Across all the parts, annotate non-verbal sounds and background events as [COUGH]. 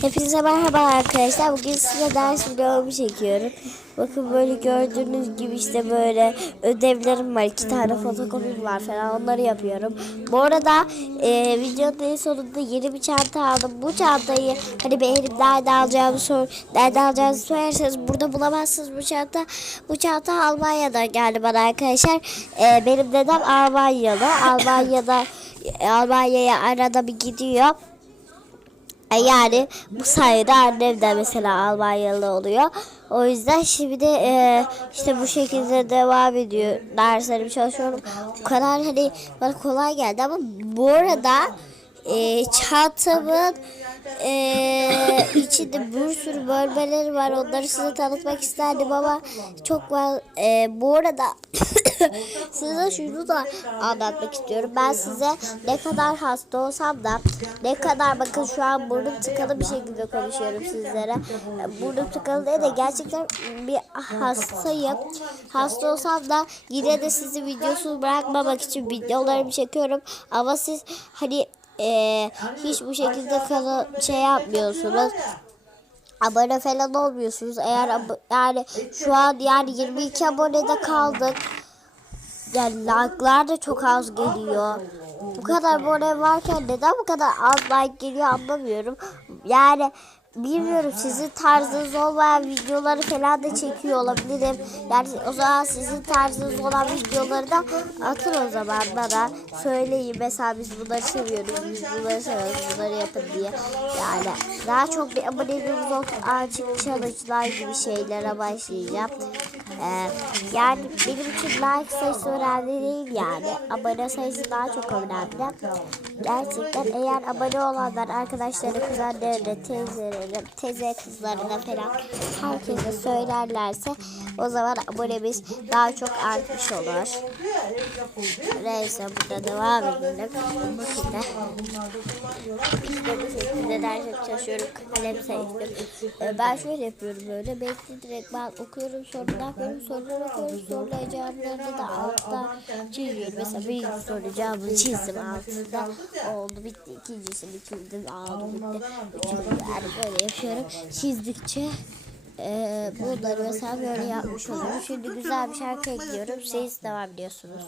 Hepinize merhaba arkadaşlar. Bugün size ders videomu çekiyorum. Bakın böyle gördüğünüz gibi işte böyle ödevlerim var. iki tane fotokopim var falan onları yapıyorum. Bu arada e, videonun en sonunda yeni bir çanta aldım. Bu çantayı hani beğenip nerede alacağımı sor, nerede alacağınızı sorarsanız burada bulamazsınız bu çanta. Bu çanta Almanya'dan geldi bana arkadaşlar. E, benim dedem Almanyalı. Almanya'da Almanya'ya arada bir gidiyor. E, Yani bu sayede annem de mesela Almanyalı oluyor. O yüzden şimdi e, işte bu şekilde devam ediyor. Derslerimi çalışıyorum. Bu kadar hani bana kolay geldi ama bu arada e, çantamın e, içinde bir sürü bölmeleri var. Onları size tanıtmak isterdim ama çok var. E, bu arada [LAUGHS] size şunu da anlatmak istiyorum. Ben size ne kadar hasta olsam da ne kadar bakın şu an burnum tıkalı bir şekilde konuşuyorum sizlere. Burnum tıkalı değil de gerçekten bir hastayım. Hasta olsam da yine de sizi videosunu bırakmamak için videolarımı çekiyorum. Ama siz hani eee, hiç bu şekilde kalı şey yapmıyorsunuz abone falan olmuyorsunuz. Eğer yani şu an yani 22 abonede kaldık. Yani like'lar da çok az geliyor. Bu kadar abone varken neden bu kadar az like geliyor anlamıyorum. Yani bilmiyorum sizin tarzınız olmayan videoları falan da çekiyor olabilirim. Yani o zaman sizin tarzınız olan videoları da atın o zaman bana. Söyleyin mesela biz bunları seviyoruz, biz bunları seviyoruz, bunları yapın diye. Yani daha çok bir aboneliğimiz olsun açık challenge'lar gibi şeylere başlayacağım. Ee, yani benim için like sayısı önemli değil yani. Abone sayısı daha çok önemli. Gerçekten eğer abone olanlar arkadaşları, kuzenlerine, teyzelerine, teyze kızlarına falan herkese söylerlerse o zaman abonemiz daha çok artmış olur. Neyse burada devam edelim. İşte, işte bu şekilde ders çalışıyorum. Kalem seçtim. Ee, Ben şöyle yapıyorum böyle. Bekle direkt ben okuyorum soruları yapıyorum. Soruları okuyorum. Soruları cevaplarını da altta çiziyorum. Mesela birinci soru cevabını çizdim altında. Oldu bitti. İkincisini çizdim aldım bitti. Üçüncü yani böyle yapıyorum. Çizdikçe e, bunları mesela böyle yapmış oluyorum. Şimdi güzel bir şarkı ekliyorum. Siz devam ediyorsunuz.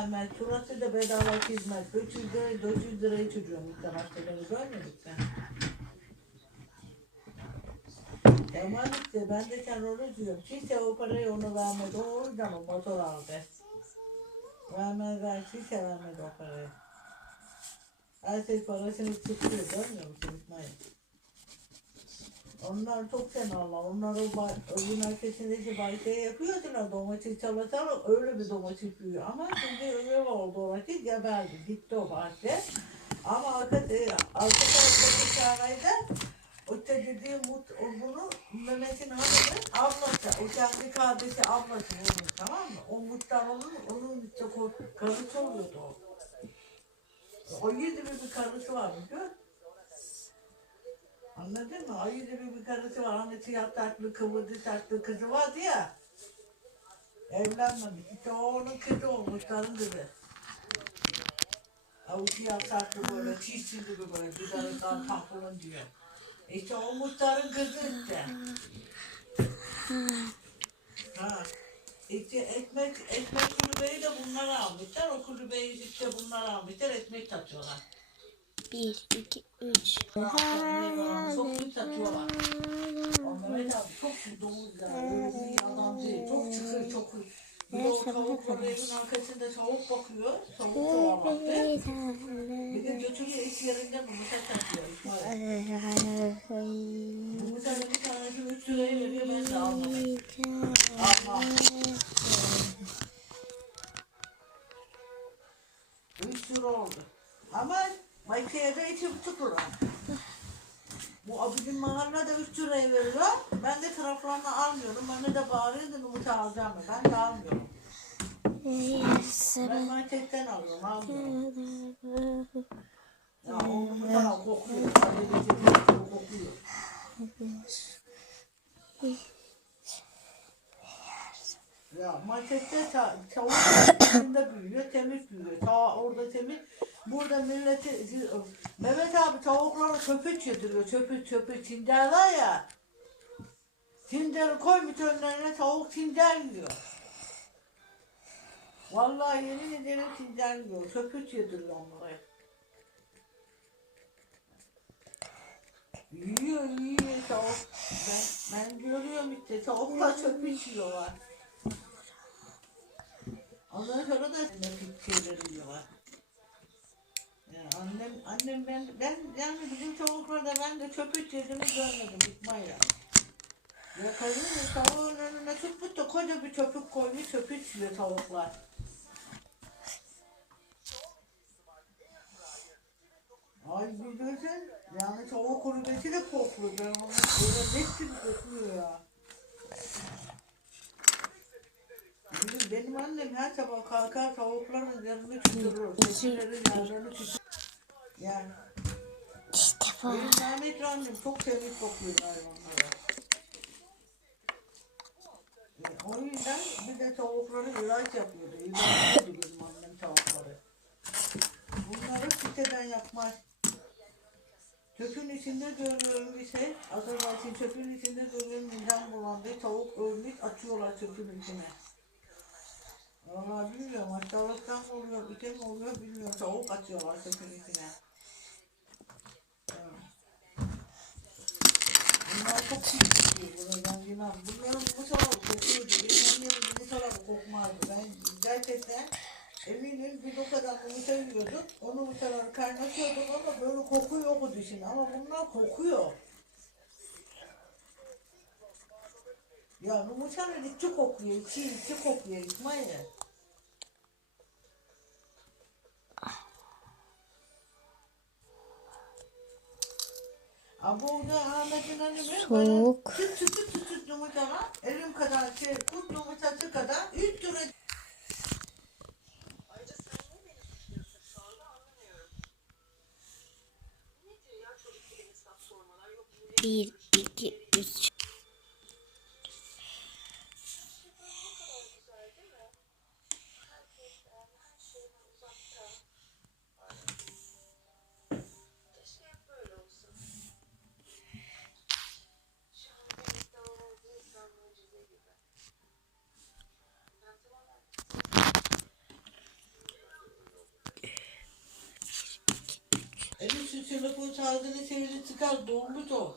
Vermez. Turası da bedava hizmet. 300 lirayı 400 lirayı çocuğun muhtemelen görmedik mi? Tamam işte ben de sen onu diyorum. Kimse o parayı ona vermedi. O oradan o motor aldı. Vermezler. Kimse vermedi o parayı. Her şey parasını çıkıyor. Görmüyor musun İsmail? Onlar çok fenalar. Onlar o bay, öbür merkezindeki bahçeye yapıyordular domates çalatarak öyle bir domates büyüyor. Ama şimdi öyle oldu domates geberdi. Gitti o bahçe. Ama arka, e, arka taraftaki çağrayda o dediği mut, o bunu Mehmet'in hanımın ablası, o kendi kardeşi ablası bunun tamam mı? O mutlar onun, onun işte karısı oluyordu o. O yedi bir karısı varmış gör. Anladın mı? Ayı gibi bir karısı var. Hani siyah taklı, kıvırdı taklı kızı vardı ya. Evlenmemiş. İşte o onun kızı olmuş, karın kızı. Ha, O siyah taklı böyle, çiğsi gibi böyle, dudaktan tatlının diyor. İşte o muhtarın kızı işte. Ha. İşte ekmek, ekmek kulübeyi de bunlar almışlar. O kulübeyi işte bunlar almışlar, ekmek satıyorlar. Bir, iki, üç. Çok abi çok bir o tavuk var arkasında tavuk bakıyor. Tavuk kovallattı. Bir de götürüyor iş yerinde bunu satıyor. Almıyorum. Bana da bağırıyor da yumurta alacağım. Ben de almıyorum. Ben marketten alıyorum, almıyorum. Ya o yumurtalar kokuyor. Sadece kokuyor. Ya markette ta, tavuk içinde büyüyor, temiz büyüyor. Ta orada temiz. Burada milleti, Mehmet abi tavuklara köpük yediriyor. Köpük köpük tinder var ya. Tinderi koymuş önlerine tavuk tinder yiyor. Vallahi yemin ederim tinder yiyor. Köpük yediriyor onlara. Yiyor yiyor tavuk. Ben, ben görüyorum işte tavuklar köpük yiyorlar. Ondan sonra da nefis şeyler yiyorlar. Yani annem, annem ben, ben yani bizim tavuklarda ben de çöpüt yediğini görmedim İsmail'e. Ya kadın tavuğun önüne tutmuş da koca bir çöpük koymuş çöpüt yiyor tavuklar. Ay bir görsen yani tavuk kulübesi de kokluyor. Ben onu böyle leş gibi kokuyor ya. Bizim, benim annem her sabah kalkar tavukların yanını tütürür. Keçilerin yanlarını tütürür. Yani İşte bu. benim rahmetli annem çok temiz kokuyor hayvanlara. E, o yüzden bir de tavukları ilaç yapıyordu. İlaç yapıyordu benim annem tavukları. Bunları siteden yapmaz. Çöpün içinde görüyorum bir şey. Azerbaycan çöpün içinde görüyorum midem bulandı. Tavuk ölmüş atıyorlar çöpün içine. Vallahi bilmiyorum. Hastalıktan mı oluyor, bir şey mi oluyor bilmiyorum. Tavuk atıyorlar çöpün içine. Evet. Bunlar çok pis kokuyor burada ben bilmem. Bunların yumurtaları kokuyordu. Benim annemin yumurtaları kokmazdı. Ben gerçekten eminim biz o kadar yumurta yiyorduk. O yumurtaları kaynatıyorduk ama böyle koku yoktu şimdi. Ama bunlar kokuyor. Ya yumurtanın içi kokuyor, içi içi kokuyor İsmail. Millet Bir, iki, üç. Elif şu telefon şarjını çevirip çıkar, dolmuş o.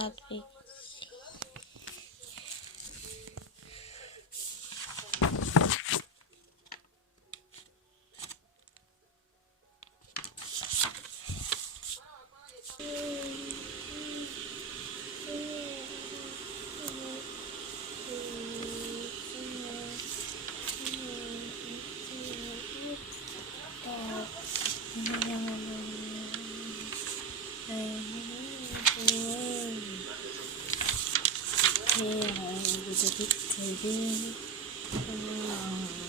Africa. Musun? Abi. gece bitti. Arka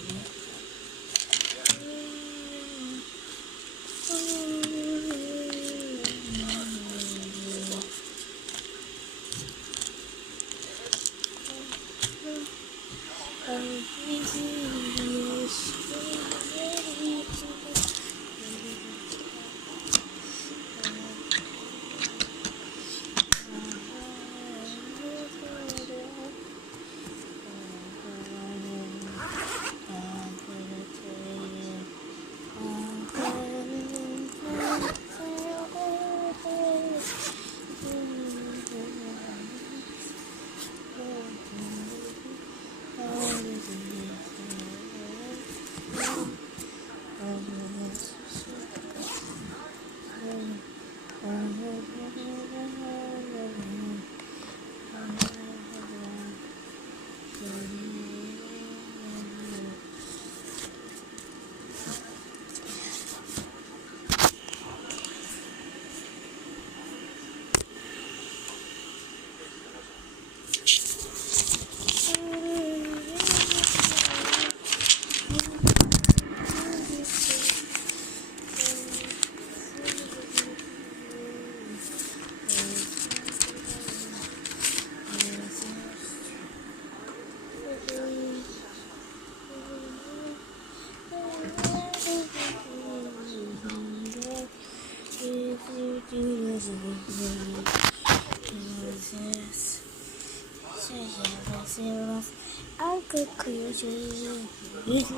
Thank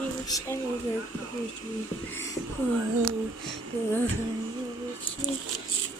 you.